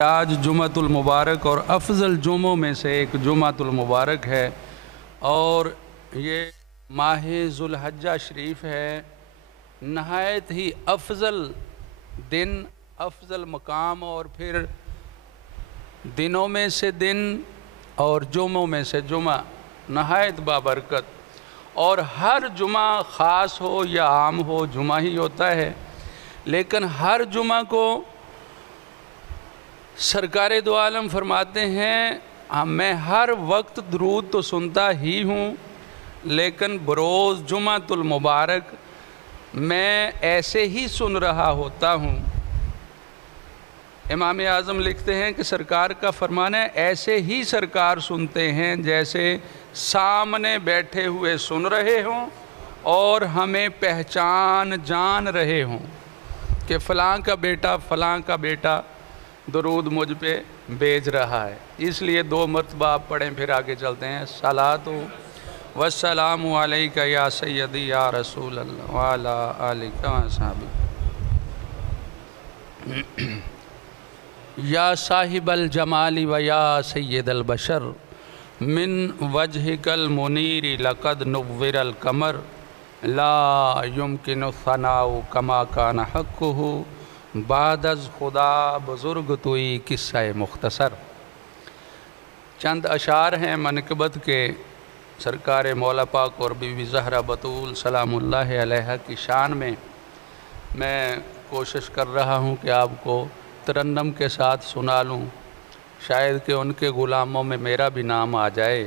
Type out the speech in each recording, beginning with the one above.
आज जुमातुल मुबारक और अफजल जुमों में से एक जुमातुल मुबारक है और ये माह ज़ुल्हज्जा शरीफ है। नहायत ही अफजल दिन, अफजल मकाम और फिर दिनों में से दिन और जुमों में से जुमा नहायत बाबरकत। और हर जुमा ख़ास हो या आम हो, जुमा ही होता है। लेकिन हर जुमा को सरकार दो आलम फरमाते हैं, मैं हर वक्त दरूद तो सुनता ही हूँ, लेकिन बरोज़ जुमातुल मुबारक मैं ऐसे ही सुन रहा होता हूँ। इमाम आज़म लिखते हैं कि सरकार का फरमान है, ऐसे ही सरकार सुनते हैं जैसे सामने बैठे हुए सुन रहे हों और हमें पहचान जान रहे हों कि फ़लाँ का बेटा दरूद मुझ पे भेज रहा है। इसलिए 2 मरतबा आप पढ़ें, फिर आगे चलते हैं। सलातु वस्सलामु अलैका या सय्यदी या रसूल अल्लाह व अला आलिका व असहाबी या साहिबल जमाली व या सय्यदल बशर मिन वजहिकल मुनीरी लक़द नुव्विरल कमर ला युमकिनु फ़नाउ कमा कान हक़्क़ुहु बादज़ खुदा बुज़ुर्ग तुई किस्सा मुख्तसर। चंद अशार हैं मनक़बत के सरकार मौला पाक और बीबी ज़हरा बतूल सलामुल्लाह अलैहा की शान में। मैं कोशिश कर रहा हूँ कि आपको तरन्नम के साथ सुना लूँ, शायद कि उनके ग़ुलामों में मेरा भी नाम आ जाए।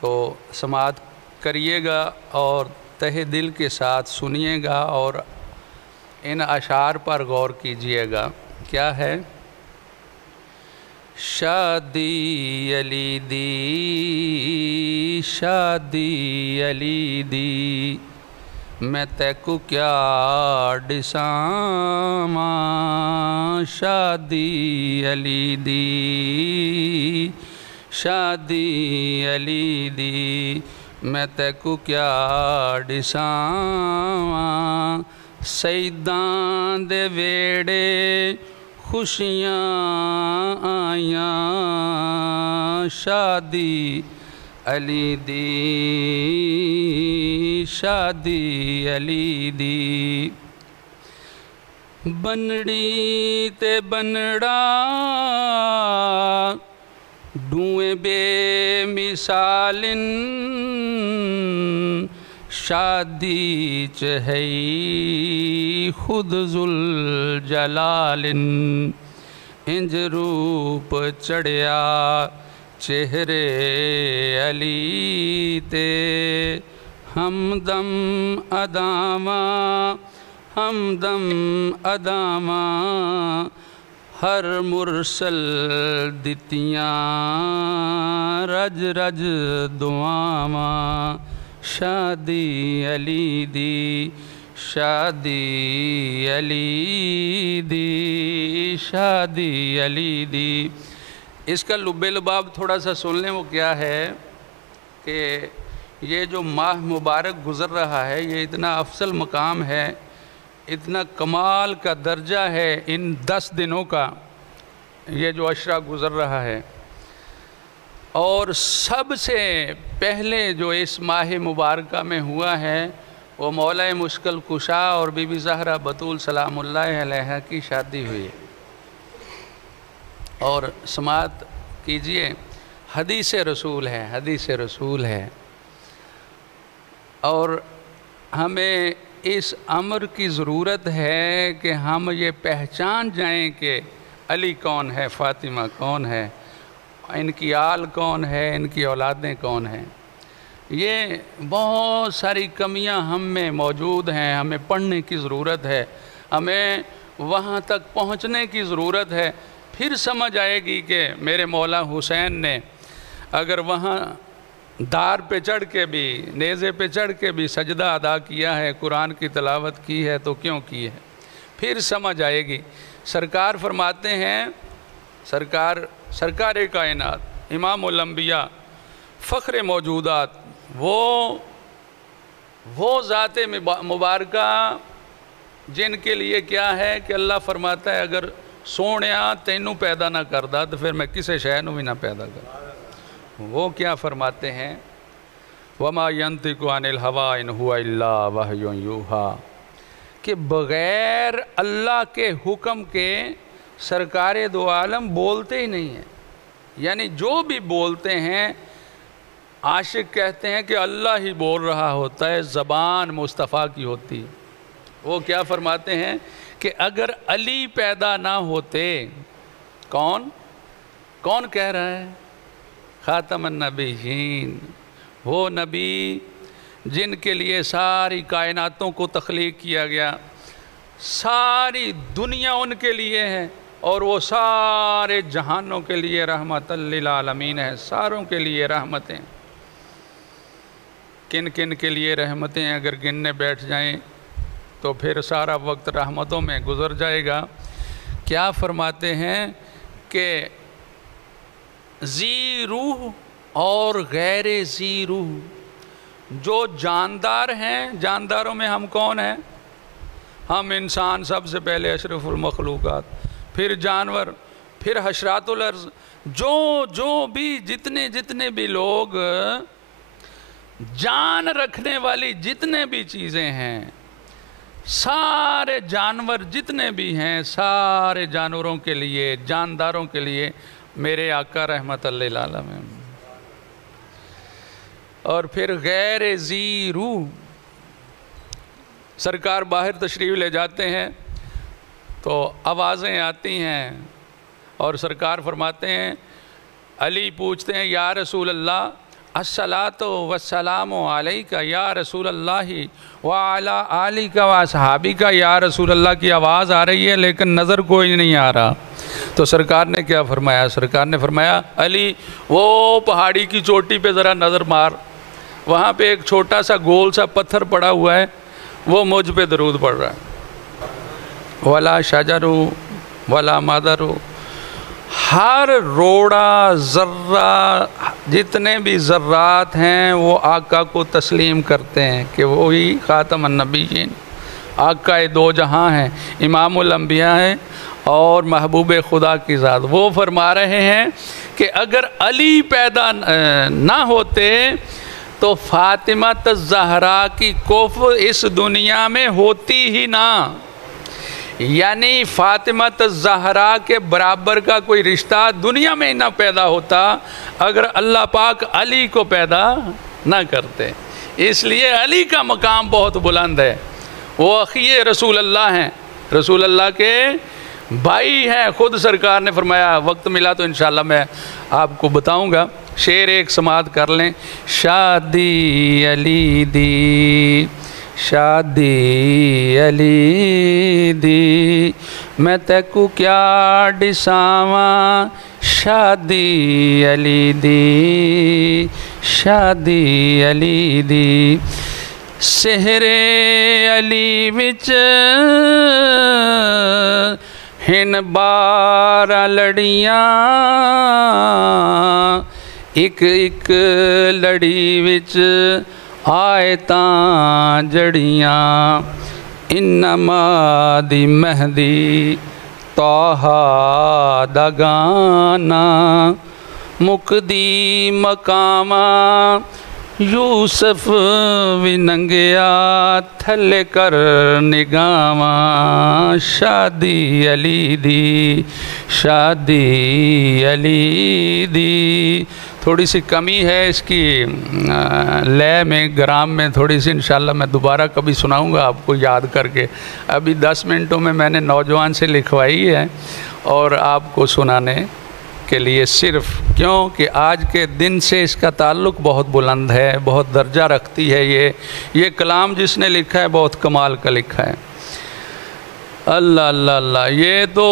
तो समाअत करिएगा और तहे दिल के साथ सुनिएगा और इन अशार पर गौर कीजिएगा। क्या है? शादी अली दी, शादी अली दी, मैं तैकू क्या डिसामा। शादी अली दी, शादी अली दी, मैं तैकू क्या डिसावा। सईदां दे वेड़े खुशियां आईयां, शादी अली दी, शादी अली दी। बनड़ी ते बनड़ा डूए बेमिसालिन, शादी च है खुद जुल जलालिन। इंज रूप चढ़िया चेहरे अली ते, हमदम अदामा, हमदम अदामा, हर मुरसल दितियाँ रज रज दुआवा। शादी अली दी, शादी अली दी, शादी अली दी। इसका लुब्बे लुबाब थोड़ा सा सुन लें। वो क्या है कि ये जो माह मुबारक गुज़र रहा है, ये इतना अफसल मकाम है, इतना कमाल का दर्जा है इन 10 दिनों का, ये जो अशरा गुज़र रहा है। और सबसे पहले जो इस माह मुबारका में हुआ है वो मौला मुश्किल कुशा और बीबी ज़हरा बतूल सलामुल्लाह अलैहा की शादी हुई है। और समाअत कीजिए, हदीस रसूल है, हदीस रसूल है। और हमें इस अमर की ज़रूरत है कि हम ये पहचान जाएं कि अली कौन है, फ़ातिमा कौन है, इनकी आल कौन है, इनकी औलादें कौन हैं। ये बहुत सारी कमियां हम में मौजूद हैं, हमें पढ़ने की ज़रूरत है, हमें वहाँ तक पहुँचने की ज़रूरत है। फिर समझ आएगी कि मेरे मौला हुसैन ने अगर वहाँ दार पे चढ़ के भी, नेज़े पे चढ़ के भी सजदा अदा किया है, कुरान की तिलावत की है, तो क्यों की है, फिर समझ आएगी। सरकार फरमाते हैं, सरकार कायनात इमामुल अंबिया फ़ख्र मौजूदात, वो ज़ात मुबारका जिनके लिए क्या है कि अल्लाह फरमाता है अगर सोनिया तेनू पैदा ना करदा तो फिर मैं किसी शय नू भी ना पैदा कर। वो क्या फरमाते हैं, वमा यंतिकु अनिल हवा इन हुवा इल्ला वहयुन यूहा, कि बग़ैर अल्लाह के हुक्म के सरकारे दो आलम बोलते ही नहीं हैं। यानी जो भी बोलते हैं आशिक कहते हैं कि अल्लाह ही बोल रहा होता है, ज़बान मुस्तफ़ा की होती है। वो क्या फरमाते हैं कि अगर अली पैदा ना होते, कौन कौन कह रहा है, ख़ातमुन नबिय्यीन, वो नबी जिनके लिए सारी कायनातों को तख्लीक किया गया, सारी दुनिया उनके लिए है और वो सारे जहानों के लिए रहमतल लिल आलमीन है, सारों के लिए रहमतें। किन किन के लिए रहमतें अगर गिनने बैठ जाएं तो फिर सारा वक्त रहमतों में गुजर जाएगा। क्या फरमाते हैं कि ज़ी रूह और गैर ज़ी रूह, जो जानदार हैं, जानदारों में हम कौन हैं, हम इंसान सबसे पहले अशरफुल मखलूक़ात, फिर जानवर, फिर हशरातुल अर्ज़, जो भी जितने भी लोग जान रखने वाली जितने भी चीज़ें हैं, सारे जानवर जितने भी हैं, सारे जानवरों के लिए, जानदारों के लिए मेरे आका रहमतल लिल आलमीन। और फिर गैर ज़ी रूह, सरकार बाहर तशरीफ़ ले जाते हैं तो आवाज़ें आती हैं और सरकार फरमाते हैं, अली पूछते हैं या रसूल अल्लाह अस्सलातु वस्सलामु अलैका या रसूल अल्लाहि व अला आलिका व असहाबिका, या रसूल अल्लाह की आवाज़ आ रही है लेकिन नज़र कोई नहीं आ रहा। तो सरकार ने क्या फरमाया, सरकार ने फरमाया अली वो पहाड़ी की चोटी पे ज़रा नज़र मार, वहाँ पे एक छोटा सा गोल सा पत्थर पड़ा हुआ है, वो मुझ पे दरूद पड़ रहा है। वला शजरु वला मदरु, हर रोड़ा ज़र्रा, जितने भी ज़र्रात हैं वो आका को तस्लीम करते हैं कि वो ही ख़ातमुन नबिय्यीन, आका दो जहां हैं, इमामुल अंबिया हैं और महबूब खुदा की ज़ात। वो फरमा रहे हैं कि अगर अली पैदा ना होते तो फ़ातिमा ज़हरा की कोफ इस दुनिया में होती ही ना, यानी फ़ातिमा ज़हरा के बराबर का कोई रिश्ता दुनिया में ही ना पैदा होता अगर अल्लाह पाक अली को पैदा ना करते। इसलिए अली का मकाम बहुत बुलंद है। वो अखिए रसूल अल्लाह हैं, रसूल अल्लाह के भाई हैं। ख़ुद सरकार ने फरमाया, वक्त मिला तो इंशाअल्लाह मैं आपको बताऊंगा, शेर एक समात कर लें। शादी अली दी, शादी अली दी, मैं तैकू क्या डिसावा, शादी अली दी, शादी अली दी। सेहरे अली विच हिन 12 लड़ियाँ, एक एक लड़ी विच आए तां जड़ियाँ, इन्नमा दी महदी तौहा दा गाना, मुकदी मकामा यूसुफ भी नंगिया थले कर निगावा, शादी अली दी, शादी अली दी। थोड़ी सी कमी है इसकी लय में, ग्राम में थोड़ी सी, इंशाल्लाह मैं दोबारा कभी सुनाऊंगा आपको याद करके। अभी 10 मिनटों में मैंने नौजवान से लिखवाई है और आपको सुनाने के लिए सिर्फ, क्योंकि आज के दिन से इसका ताल्लुक़ बहुत बुलंद है, बहुत दर्जा रखती है। ये कलाम जिसने लिखा है बहुत कमाल का लिखा है। अल्लाह अल्लाह अल्लाह, ये तो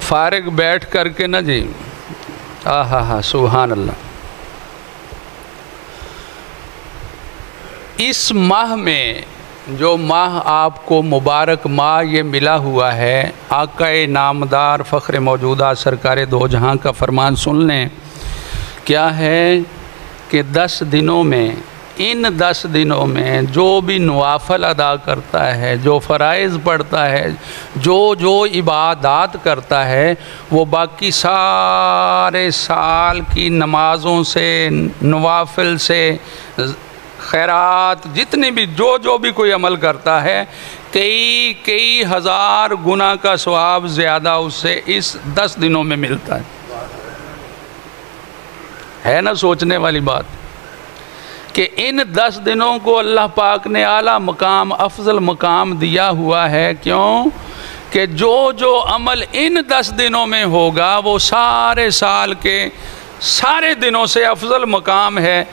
फारिग बैठ करके ना जी, आहा हा सुभान अल्लाह। इस माह में जो माह आपको मुबारक माह ये मिला हुआ है, आकाए नामदार फ़ख्र मौजूदा सरकार दो जहां का फरमान सुन लें। क्या है कि 10 दिनों में इन 10 दिनों में जो भी नवाफल अदा करता है, जो फ़राइज़ पढ़ता है, जो इबादात करता है, वो बाकी सारे साल की नमाज़ों से, नवाफिल से, खैरात, जितनी भी जो भी कोई अमल करता है, कई हज़ार गुना का सवाब ज़्यादा उससे इस 10 दिनों में मिलता है ना। सोचने वाली बात कि इन 10 दिनों को अल्लाह पाक ने आला मकाम, अफजल मकाम दिया हुआ है। क्यों कि जो अमल इन 10 दिनों में होगा वो सारे साल के सारे दिनों से अफजल मकाम है,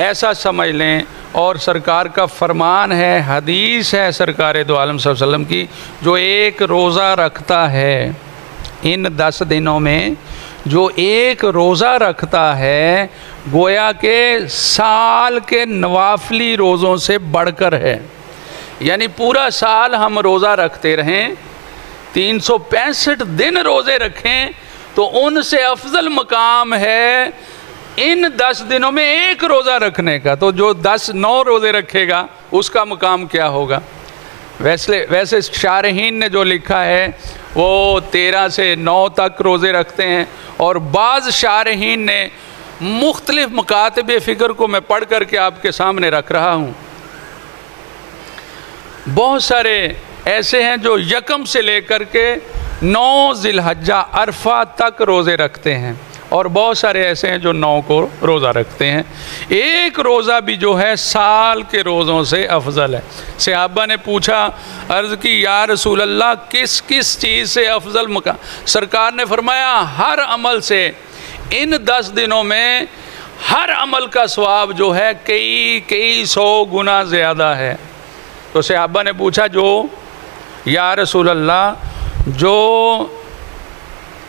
ऐसा समझ लें। और सरकार का फरमान है, हदीस है सरकार दो आलम सल्लल्लाहु अलैहि वसल्लम की, जो एक रोज़ा रखता है इन 10 दिनों में, जो एक रोज़ा रखता है, गोया के साल के नवाफली रोज़ों से बढ़कर है। यानी पूरा साल हम रोज़ा रखते रहें, 365 दिन रोज़े रखें, तो उनसे अफजल मकाम है इन 10 दिनों में एक रोज़ा रखने का। तो जो 9 रोज़े रखेगा उसका मकाम क्या होगा। वैसे शारहीन ने जो लिखा है वो 13 से 9 तक रोज़े रखते हैं, और बाज़ शारहीन ने मुख्तलिफ मकातब फ़िक्र को मैं पढ़ करके आपके सामने रख रहा हूँ। बहुत सारे ऐसे हैं जो यकम से लेकर के 9 ज़िलहज्जा अरफा तक रोज़े रखते हैं, और बहुत सारे ऐसे हैं जो 9 को रोज़ा रखते हैं। एक रोज़ा भी जो है साल के रोज़ों से अफजल है। सहाबा ने पूछा, अर्ज़ की या रसूल अल्लाह, किस किस चीज़ से अफजल मकाम। सरकार ने फरमाया हर अमल से। इन 10 दिनों में हर अमल का सवाब जो है कई 100 गुना ज़्यादा है। तो सहाबा ने पूछा, जो या रसूल अल्लाह, जो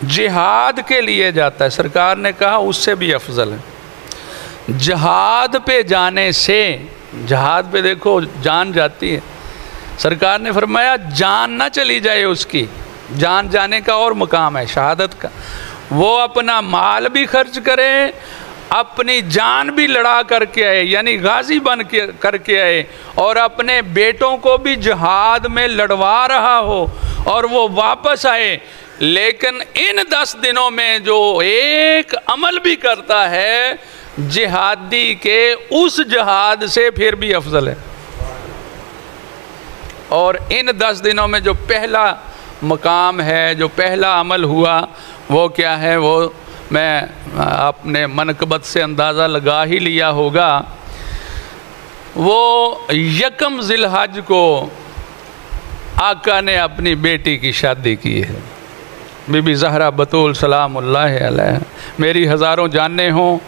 जिहाद के लिए जाता है, सरकार ने कहा उससे भी अफजल है। जिहाद पे जाने से, जिहाद पे देखो जान जाती है, सरकार ने फरमाया जान ना चली जाए, उसकी जान जाने का और मकाम है शहादत का। वो अपना माल भी खर्च करे, अपनी जान भी लड़ा करके आए, यानी गाजी बन के करके आए, और अपने बेटों को भी जिहाद में लड़वा रहा हो और वो वापस आए। लेकिन इन 10 दिनों में जो एक अमल भी करता है जिहादी के, उस जिहाद से फिर भी अफजल है। और इन 10 दिनों में जो पहला मकाम है, जो पहला अमल हुआ, वो क्या है, वो मैं अपने मनकबत से अंदाज़ा लगा ही लिया होगा। वो यकम ज़िलहज को आका ने अपनी बेटी की शादी की है। बीबी ज़हरा बतूल सलामुल्लाह अलैहा, मेरी हज़ारों जाने हों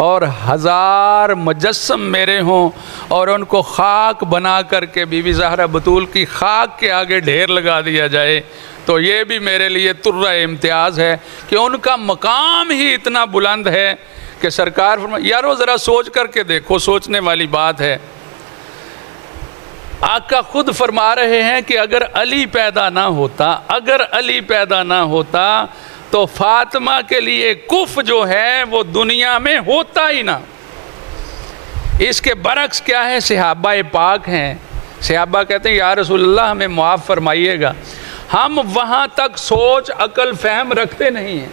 और 1000 मुजस्सम मेरे हों, और उनको खाक बना करके बीबी ज़हरा बतूल की खाक के आगे ढेर लगा दिया जाए, तो ये भी मेरे लिए तुर्रा इम्तियाज़ है कि उनका मकाम ही इतना बुलंद है कि सरकार यारो ज़रा सोच करके देखो, सोचने वाली बात है। आका खुद फरमा रहे हैं कि अगर अली पैदा ना होता, अगर अली पैदा ना होता तो फातिमा के लिए कुफ जो है वो दुनिया में होता ही ना। इसके बरक्स क्या है, सहाबा पाक हैं। सहाबा कहते हैं या रसूलल्लाह हमें माफ़ फरमाइएगा, हम वहाँ तक सोच अकल फहम रखते नहीं हैं।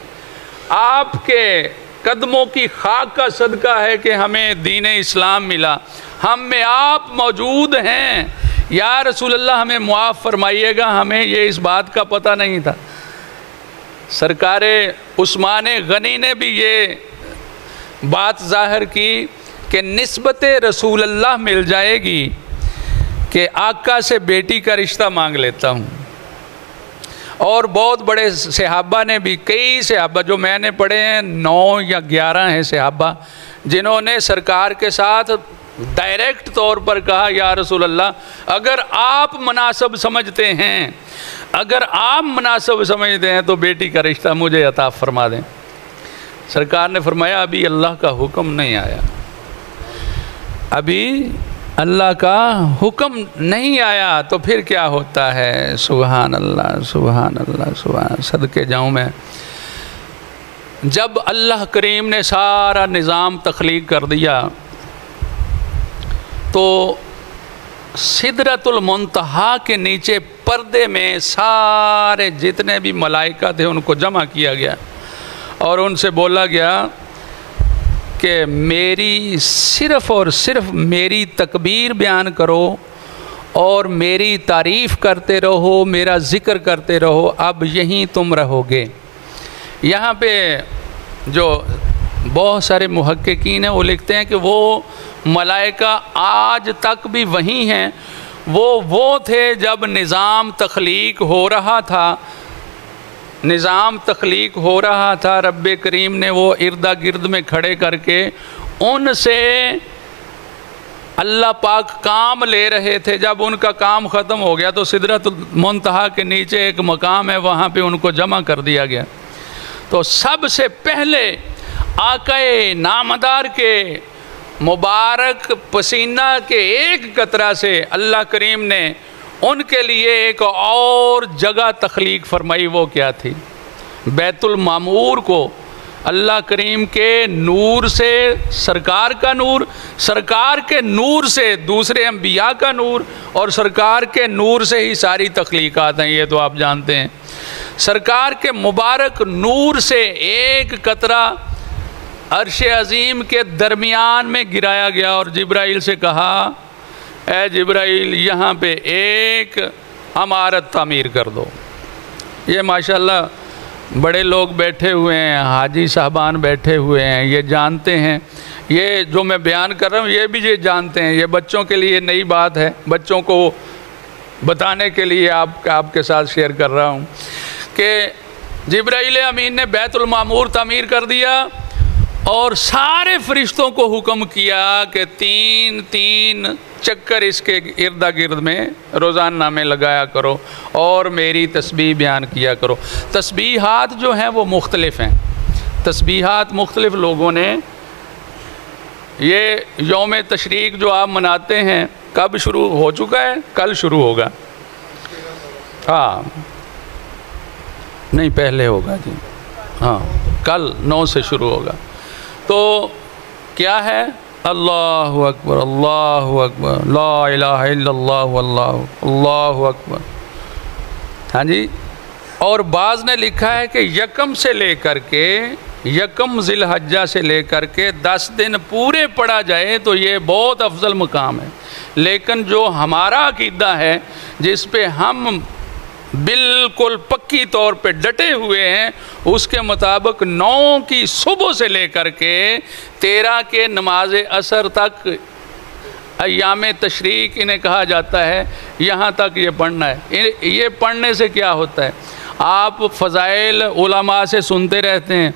आपके कदमों की खाक का सदका है कि हमें दीन इस्लाम मिला, हम में आप मौजूद हैं। या रसूलल्लाह हमें मुआफ़ फरमाइएगा, हमें ये इस बात का पता नहीं था। सरकारे उस्मान गनी ने भी ये बात ज़ाहिर की कि निस्बत रसूलल्लाह मिल जाएगी कि आका से बेटी का रिश्ता मांग लेता हूँ। और बहुत बड़े सहाबा ने भी, कई सहाबा जो मैंने पढ़े हैं 9 या 11 हैं सहाबा, जिन्होंने सरकार के साथ डायरेक्ट तौर पर कहा या रसूल अल्लाह अगर आप मुनासिब समझते हैं, अगर आप मुनासिब समझते हैं तो बेटी का रिश्ता मुझे अता फरमा दें। सरकार ने फरमाया अभी अल्लाह का हुक्म नहीं आया, अभी अल्लाह का हुक्म नहीं आया तो फिर क्या होता है। सुभान अल्लाह सुभान अल्लाह सुभान, सदके जाऊँ मैं। जब अल्लाह करीम ने सारा निज़ाम तख्लीक कर दिया, तो सिदरतुल मुंतहा के नीचे पर्दे में सारे जितने भी मलाइका थे उनको जमा किया गया और उनसे बोला गया कि मेरी सिर्फ़ और सिर्फ मेरी तकबीर बयान करो और मेरी तारीफ़ करते रहो, मेरा ज़िक्र करते रहो, अब यहीं तुम रहोगे। यहाँ पे जो बहुत सारे मुहक्किकीन हैं वो लिखते हैं कि वो मलाइका आज तक भी वहीं हैं। वो थे जब निज़ाम तख्लीक हो रहा था, निज़ाम तख्लीक हो रहा था, रब्बे करीम ने वो इर्दा गिर्द में खड़े करके उनसे अल्लाह पाक काम ले रहे थे। जब उनका काम ख़त्म हो गया तो सिदरतुल मुंतहा के नीचे एक मकाम है, वहाँ पे उनको जमा कर दिया गया। तो सबसे पहले आक़ाए नामदार के मुबारक पसीना के एक कतरा से अल्लाह करीम ने उनके लिए एक और जगह तख्लीक फरमाई। वो क्या थी? बैतुल मामूर को अल्लाह करीम के नूर से सरकार का नूर, सरकार के नूर से दूसरे अंबिया का नूर, और सरकार के नूर से ही सारी तख्लीकात हैं, ये तो आप जानते हैं। सरकार के मुबारक नूर से एक कतरा अर्श अज़ीम के दरमियान में गिराया गया और जिब्राइल से कहा, ए जिब्राइल यहाँ पे एक इमारत तामीर कर दो। ये माशाल्लाह बड़े लोग बैठे हुए हैं, हाजी साहबान बैठे हुए हैं, ये जानते हैं, ये जो मैं बयान कर रहा हूँ ये भी ये जानते हैं। ये बच्चों के लिए नई बात है, बच्चों को बताने के लिए आपके साथ शेयर कर रहा हूँ कि जिब्राइल अमीन ने बैतुल मामूर तामीर कर दिया और सारे फरिश्तों को हुक्म किया कि 3-3 चक्कर इसके इर्दा गिर्द में रोज़ाना में लगाया करो और मेरी तस्बीह बयान किया करो। तस्बीहात जो हैं वो मुख्तलिफ़ हैं, तस्बीहात मुख्तलिफ़ लोगों ने। ये यौम तशरीक जो आप मनाते हैं कब शुरू हो चुका है? कल शुरू होगा। हाँ नहीं, पहले होगा जी, हाँ कल 9 से शुरू होगा। तो क्या है? अल्लाहु अकबर, अल्लाहु अकबर, ला इलाहा इल्लल्लाहु अल्लाहु अकबर। हाँ जी। और बाज़ ने लिखा है कि यकम से लेकर के यकम ज़िलहज्जा से लेकर के 10 दिन पूरे पढ़ा जाए तो ये बहुत अफजल मकाम है। लेकिन जो हमारा अकीदा है, जिस पे हम बिल्कुल पक्की तौर पे डटे हुए हैं, उसके मुताबिक 9 की सुबह से लेकर के 13 के नमाज असर तक अय्याम तशरीक इन्हें कहा जाता है, यहाँ तक ये पढ़ना है। ये पढ़ने से क्या होता है? आप फ़ज़ाइल उलमा से सुनते रहते हैं,